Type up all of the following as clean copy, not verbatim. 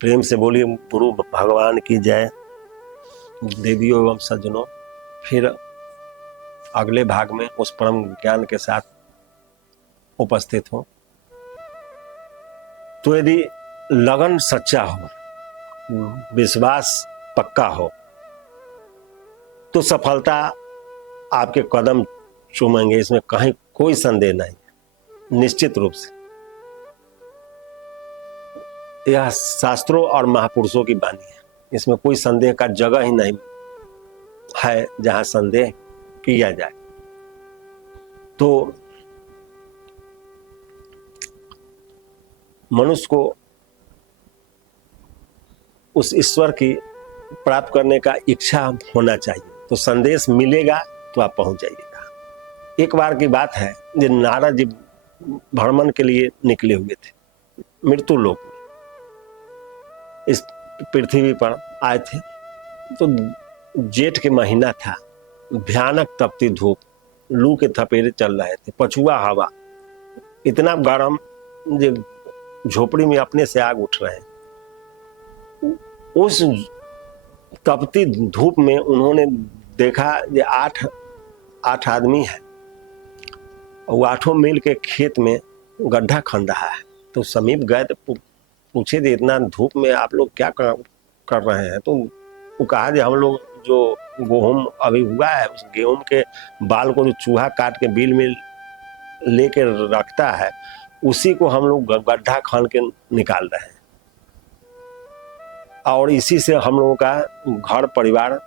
प्रेम से बोलिए गुरु भगवान की जय। देवियों एवं सज्जनों, फिर अगले भाग में उस परम ज्ञान के साथ उपस्थित हो। तो यदि लगन सच्चा हो, विश्वास पक्का हो, तो सफलता आपके कदम चूमेंगे, इसमें कहीं कोई संदेह नहीं। निश्चित रूप से यह शास्त्रों और महापुरुषों की वाणी है, इसमें कोई संदेह का जगह ही नहीं है जहां संदेह किया जाए। तो मनुष्य को उस ईश्वर की प्राप्त करने का इच्छा होना चाहिए, तो संदेश मिलेगा तो आप पहुंच जाइएगा। एक बार की बात है, जो नारद जी भ्रमण के लिए निकले हुए थे, मृत्यु लोक में इस पृथ्वी पर आए थे। तो जेठ के महीना था, भयानक तपती धूप, लू के थपेरे चल रहे थे, पछुआ हवा, इतना गर्म जो झोपड़ी में अपने से आग उठ रहे हैं। उस तपती धूप में उन्होंने देखा ये आठ आदमी है, वो आठों मिल के खेत में गड्ढा खन रहा है। तो समीप गए तो पूछे थे, इतना धूप में आप लोग क्या कर रहे हैं? तो वो कहा कि हम लोग जो गेहूं अभी हुआ है, उस गेहूं के बाल को जो चूहा काट के बिल में लेके रखता है, उसी को हम लोग गड्ढा खन के निकाल रहे हैं, और इसी से हम लोगों का घर परिवार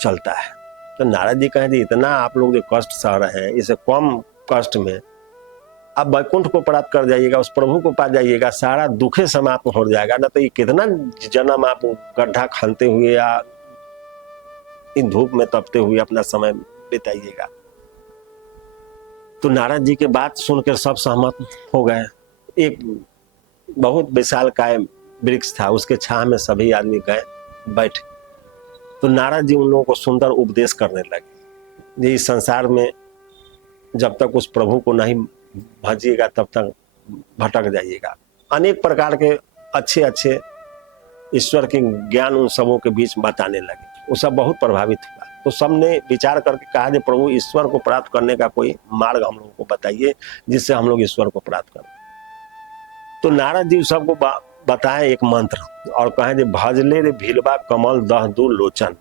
चलता है। तो नारद जी कहें, इतना आप लोग जो कष्ट सह रहे हैं, इसे कम कष्ट में आप वैकुंठ को प्राप्त कर जाइएगा, उस प्रभु को पा जाइएगा, सारा दुखे समाप्त हो जाएगा। ना तो ये कितना जन्म आप गड्ढा खनते हुए या इन धूप में तपते हुए अपना समय बिताइएगा। तो नारद जी के बात सुनकर सब सहमत हो गए। एक बहुत विशालकाय वृक्ष था, उसके छांव में सभी आदमी गए बैठे। तो नारद जी उन लोगों को सुंदर उपदेश करने लगे, ये इस संसार में जब तक उस प्रभु को नहीं भजिएगा तब तक भटक जाइएगा। अनेक प्रकार के अच्छे अच्छे ईश्वर के ज्ञान उन सबों के बीच बताने लगे। वो सब बहुत प्रभावित हुआ। तो सबने विचार करके कहा कि प्रभु, ईश्वर को प्राप्त करने का कोई मार्ग हम लोगों को बताइए, जिससे हम लोग ईश्वर को प्राप्त करें। तो नारद जी सबको बताएं एक मंत्र, और कहें कि भजले रे भीलवा कमल दह दूर लोचन,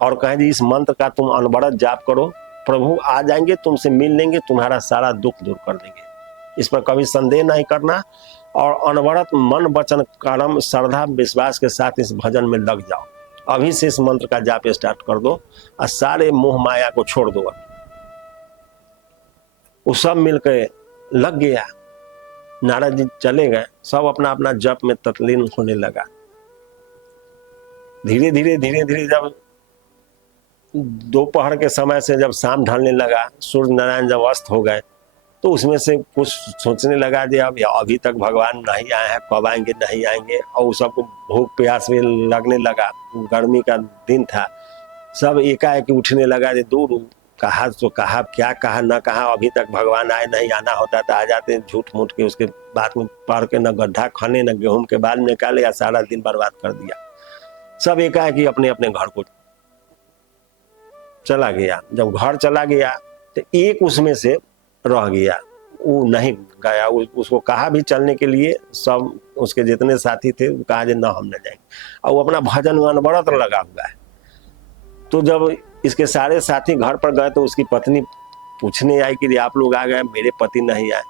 और कहें कि इस मंत्र का तुम अनवरत जाप करो, प्रभु आ जाएंगे, तुमसे मिल लेंगे, तुम्हारा सारा दुख दूर कर देंगे। इस पर कभी संदेह नहीं करना, और अनवरत मन वचन कर्म श्रद्धा विश्वास के साथ इस भजन में लग जाओ। अभी से इस मंत्र का जाप स्टार्ट कर दो और सारे मोह माया को छोड़ दो। वो सब मिलकर लग गया। नारद जी चले गए, सब अपना अपना जप में तत्लीन होने लगा। धीरे धीरे जब दोपहर के समय से जब शाम ढलने लगा, सूर्य नारायण जब अस्त हो गए, तो उसमें से कुछ सोचने लगा कि अब अभी तक भगवान नहीं आए हैं, कब आएंगे नहीं आएंगे। और सबको भूख प्यास में लगने लगा, गर्मी का दिन था। सब एकाएक उठने लगा, दूर कहा तो कहा, क्या कहा न कहा, अभी तक भगवान आए नहीं, आना होता था आ जाते झूठ मूठ के। उसके बाद में पढ़ के न गड्ढा खने न गेहूं के बाल निकाले, या सारा दिन बर्बाद कर दिया। सब एकाएक अपने अपने घर को चला गया। जब घर चला गया तो एक उसमें से रह गया, वो नहीं गया। उसको कहा भी चलने के लिए, सब उसके जितने साथी थे कहा जे ना हम न जाएंगे, और वो अपना भजन में अनवरत लगा हुआ है। तो जब इसके सारे साथी घर पर गए तो उसकी पत्नी पूछने आई कि आप लोग आ गए, मेरे पति नहीं आए।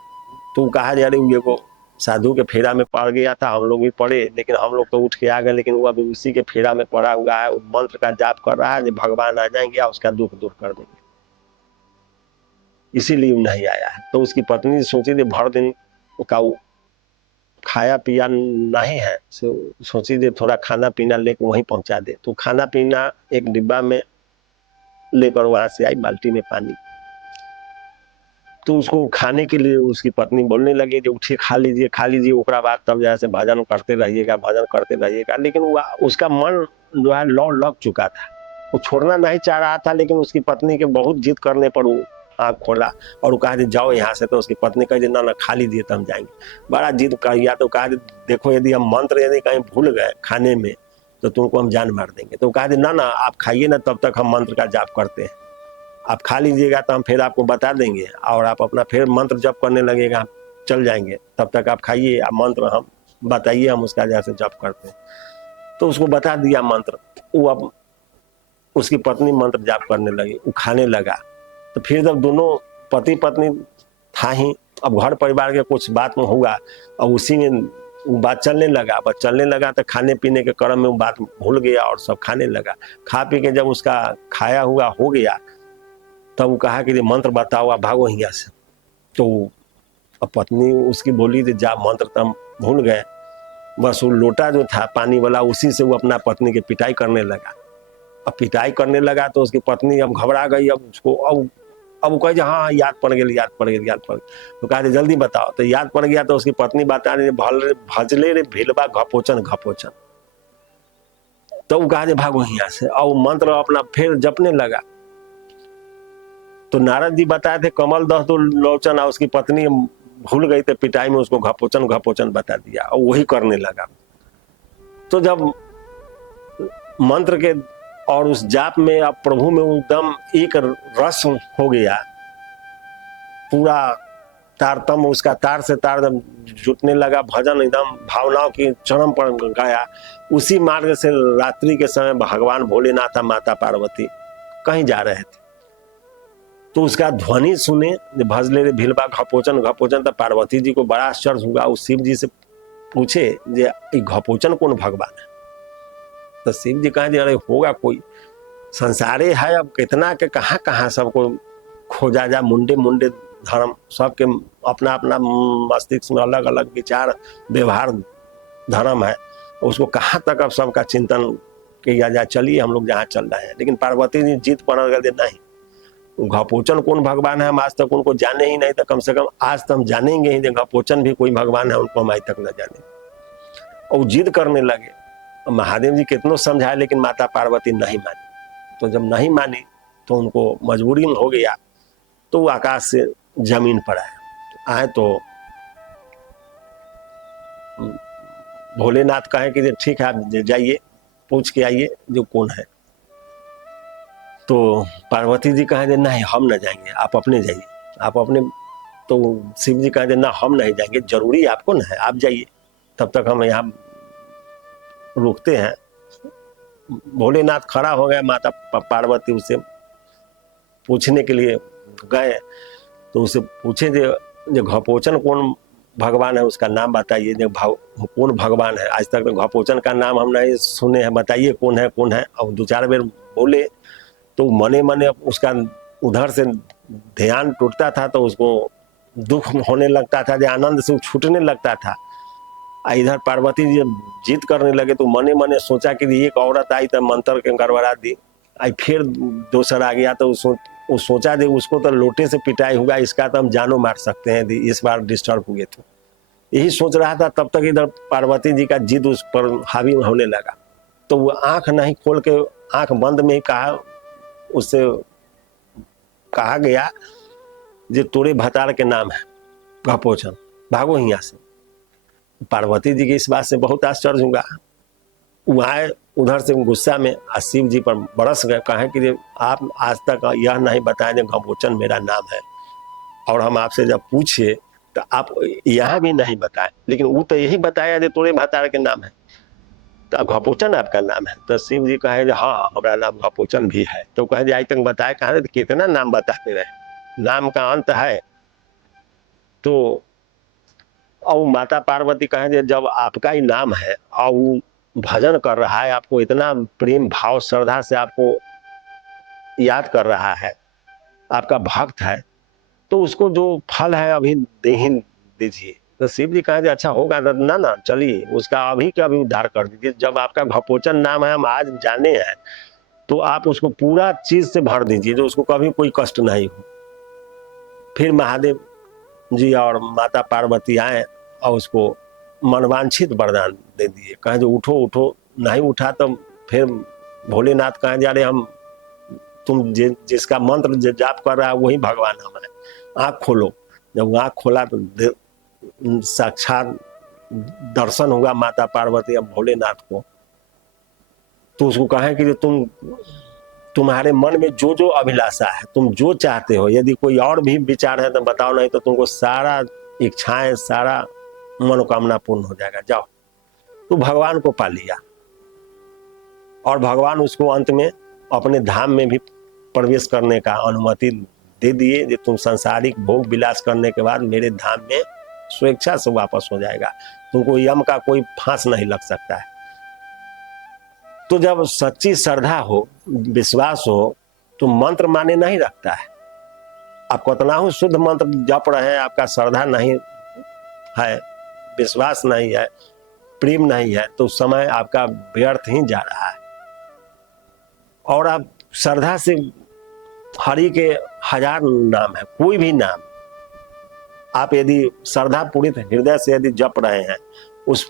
तो कहा जा रही ये को साधु के फेरा में पड़ गया था, हम लोग भी पड़े, लेकिन हम लोग तो उठ के आ गए, लेकिन वो अभी उसी के फेरा में पड़ा हुआ है, मंत्र का जाप कर रहा है, भगवान आ जाएंगे और उसका दुख दूर कर देंगे, इसीलिए नहीं आया है। तो उसकी पत्नी सोची थी भर दिन का खाया पिया नहीं है, सोची थी थोड़ा खाना पीना लेकर वहीं पहुंचा दे। तो खाना पीना एक डिब्बा में लेकर वहां से आई, बाल्टी में पानी। तो उसको खाने के लिए उसकी पत्नी बोलने लगी कि उठिए खा लीजिए खा लीजिए, ओकरा बाद तब जैसे भजन करते रहिएगा। लेकिन उसका मन जो है लौ लग चुका था, वो छोड़ना नहीं चाह रहा था, लेकिन उसकी पत्नी के बहुत जिद करने पर वो आँख खोला और वो कहा कि जाओ यहाँ से। तो उसकी पत्नी कही ना ना खा लीजिए तो हम जाएंगे। बड़ा जिद किया तो कहा देखो यदि हम मंत्र यदि कहीं भूल गए खाने में तो तुमको हम जान मार देंगे। तो कहा ना ना आप खाइए ना, तब तक हम मंत्र का जाप करते हैं, आप खा लीजिएगा तो हम फिर आपको बता देंगे और आप अपना फिर मंत्र जप करने लगेगा, चल जाएंगे, तब तक आप खाइए, आप मंत्र हम बताइए, हम उसका जैसे जप करते हैं। तो उसको बता दिया मंत्र, वो अब उसकी पत्नी मंत्र जाप करने लगी, वो खाने लगा। तो फिर जब दोनों पति पत्नी था ही, अब घर परिवार के कुछ बात में हुआ और उसी में बात चलने लगा, बस चलने लगा तो खाने पीने के क्रम में वो बात भूल गया और सब खाने लगा। खा पी के जब उसका खाया हुआ हो गया तब वो कहा कि मंत्र बताओ, आप भागो यहाँ से। तो अब पत्नी उसकी बोली थी जा मंत्र तो हम भूल गए। बस वो लोटा जो था पानी वाला उसी से वो अपना पत्नी की पिटाई करने लगा। अब पिटाई करने लगा तो उसकी पत्नी अब घबरा गई, अब उसको अब वो कहे हाँ याद पड़ गया, याद पड़ गया, याद पड़ गया। तो कहा जल्दी बताओ। तो याद पड़ गया तो उसकी पत्नी बता रही भजले रे भिलवा घपोचन घपोचन। तो वो कहा भागो यहाँ से, और मंत्र अपना फिर जपने लगा। तो नारद जी बताए थे कमल दस दो लोचन, और उसकी पत्नी भूल गई थे पिटाई में, उसको घपोचन घपोचन बता दिया और वही करने लगा। तो जब मंत्र के और उस जाप में अब प्रभु में एकदम एक रस हो गया, पूरा तारतम उसका तार से तार जुटने लगा, भजन एकदम भावनाओं की चरम पर गया। उसी मार्ग से रात्रि के समय भगवान भोलेनाथ माता पार्वती कहीं जा रहे थे, तो उसका ध्वनि सुने भजले रे भिलवा घपोचन घपोचन। तो पार्वती जी को बड़ा आश्चर्य हुआ, उस शिव जी से पूछे जे घपोचन कौन भगवान है। तो शिव जी कहे अरे होगा कोई, संसारे है अब कितना के कहाँ कहाँ सबको खोजा जा, मुंडे मुंडे धर्म, सबके अपना अपना मस्तिष्क में अलग अलग विचार व्यवहार धर्म है, उसको कहाँ तक अब सबका चिंतन किया जाए, चलिए हम लोग जहाँ चल रहे हैं। लेकिन पार्वती जी जीत पड़ गए, नहीं घपोचन कौन भगवान है हम आज तक उनको जाने ही नहीं, तो कम से कम आज तो हम जानेंगे ही, घपोचन भी कोई भगवान है उनको हम आज तक न जाने। और जिद करने लगे, महादेव जी कितनों समझाए लेकिन माता पार्वती नहीं मानी। तो जब नहीं मानी तो उनको मजबूरी में हो गया, तो वो आकाश से जमीन पर आए तो भोलेनाथ कहे कि ठीक है आप जाइए पूछ के आइए जो कौन है। तो पार्वती जी कहे नहीं हम न जाएंगे, आप अपने जाइए, आप अपने। तो शिव जी कहे ना हम नहीं जाएंगे, जरूरी आपको न है, आप जाइए, तब तक हम यहाँ रुकते हैं। भोलेनाथ खड़ा हो गए, माता पार्वती उसे पूछने के लिए गए, तो उसे पूछे जो घपोचन कौन भगवान है उसका नाम बताइए, जो कौन भगवान है, आज तक तो घपोचन का नाम हम नहीं सुने हैं, बताइए कौन है कौन है। और दो चार बार बोले तो मने मने उसका उधर से ध्यान टूटता था, तो उसको दुख होने लगता था, जो आनंद से छूटने लगता था। इधर पार्वती जी जीत करने लगे तो मने मने सोचा कि एक औरत आई तो मंत्र के गड़बड़ा दी, आई फिर दोसर आ गया तो वो सोचा दे उसको तो लोटे से पिटाई हुआ, इसका तो हम जानो मार सकते हैं, इस बार डिस्टर्ब हुए तो यही सोच रहा था। तब तक इधर पार्वती जी का जिद उस पर हावी होने लगा। तो वो आंख नहीं खोल के, आंख बंद में ही कहा, उससे कहा गया जो तोरे भतार के नाम है घपोचन, भागो यहाँ से। पार्वती जी की इस बात से बहुत आश्चर्य हुआ, वो आए उधर से गुस्सा में शिव जी पर बरस गए, कहे कि आप आज तक यह नहीं बताए जो घपोचन मेरा नाम है, और हम आपसे जब पूछे तो आप यहाँ भी नहीं बताए, लेकिन वो तो यही बताया जो तोरे भतार के नाम है, तो घपोचन आपका नाम है। तो शिव जी कहे हाँ हमारा नाम घपोचन भी है। तो कहे आज तक बताए कहा, कितना नाम बताते रहे, नाम का अंत है। तो और माता पार्वती कहे जब आपका ही नाम है और वो भजन कर रहा है, आपको इतना प्रेम भाव श्रद्धा से आपको याद कर रहा है, आपका भक्त है, तो उसको जो फल है अभी दे ही दीजिए। तो शिव जी कहे अच्छा होगा ना ना चलिए उसका अभी का अभी उद्धार कर दीजिए, जब आपका घपोचन नाम है हम आज जाने हैं, तो आप उसको पूरा चीज से भर दीजिए जो उसको कभी कोई कष्ट नहीं हो। फिर महादेव जी और माता पार्वती आए और उसको मनवांछित वरदान दे दिए, कहे जो उठो उठो, नहीं उठा तो फिर भोलेनाथ कहे जा रहे हम तुम जिसका मंत्र जाप कर रहा है वही भगवान हम है। आँख खोलो, जब आँख खोला तो साक्षात दर्शन होगा माता पार्वती या भोलेनाथ को। तो उसको कहें कि तुम्हारे मन में जो जो अभिलाषा है, तुम जो चाहते हो, यदि कोई और भी विचार है तो बताओ, नहीं तो तुमको सारा इच्छाएं, सारा मनोकामना पूर्ण हो जाएगा। जाओ। तो भगवान को पा लिया और भगवान उसको अंत में अपने धाम में भी प्रवेश करने का अनुमति दे दिए कि तुम सांसारिक भोग विलास करने के बाद मेरे धाम में स्वेच्छा से वापस हो जाएगा, तुमको यम का कोई फांस नहीं लग सकता है। तो जब सच्ची श्रद्धा हो, विश्वास हो, तो मंत्र माने नहीं रखता है। आप कितना हो शुद्ध मंत्र जप रहे हैं, आपका श्रद्धा नहीं है, विश्वास नहीं है, प्रेम नहीं है, तो समय आपका व्यर्थ ही जा रहा है। और आप श्रद्धा से, हरि के 1000 नाम है, कोई भी नाम आप यदि श्रद्धा पूरित हृदय से यदि जप रहे हैं, उस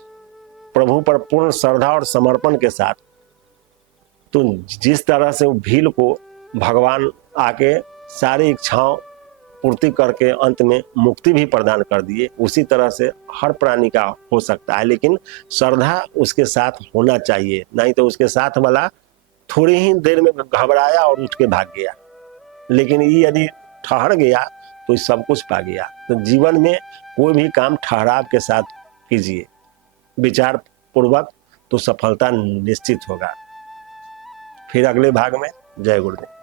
प्रभु पर पूर्ण श्रद्धा और समर्पण के साथ, तो जिस तरह से वो भील को भगवान आके सारी इच्छाओं पूर्ति करके अंत में मुक्ति भी प्रदान कर दिए, उसी तरह से हर प्राणी का हो सकता है। लेकिन श्रद्धा उसके साथ होना चाहिए, नहीं तो उसके साथ वाला थोड़ी ही देर में घबराया और उठ के भाग गया, लेकिन ये यदि ठहर गया तो सब कुछ पा गया। तो जीवन में कोई भी काम ठहराव के साथ कीजिए, विचार पूर्वक, तो सफलता निश्चित होगा। फिर अगले भाग में। जय गुरुदेव।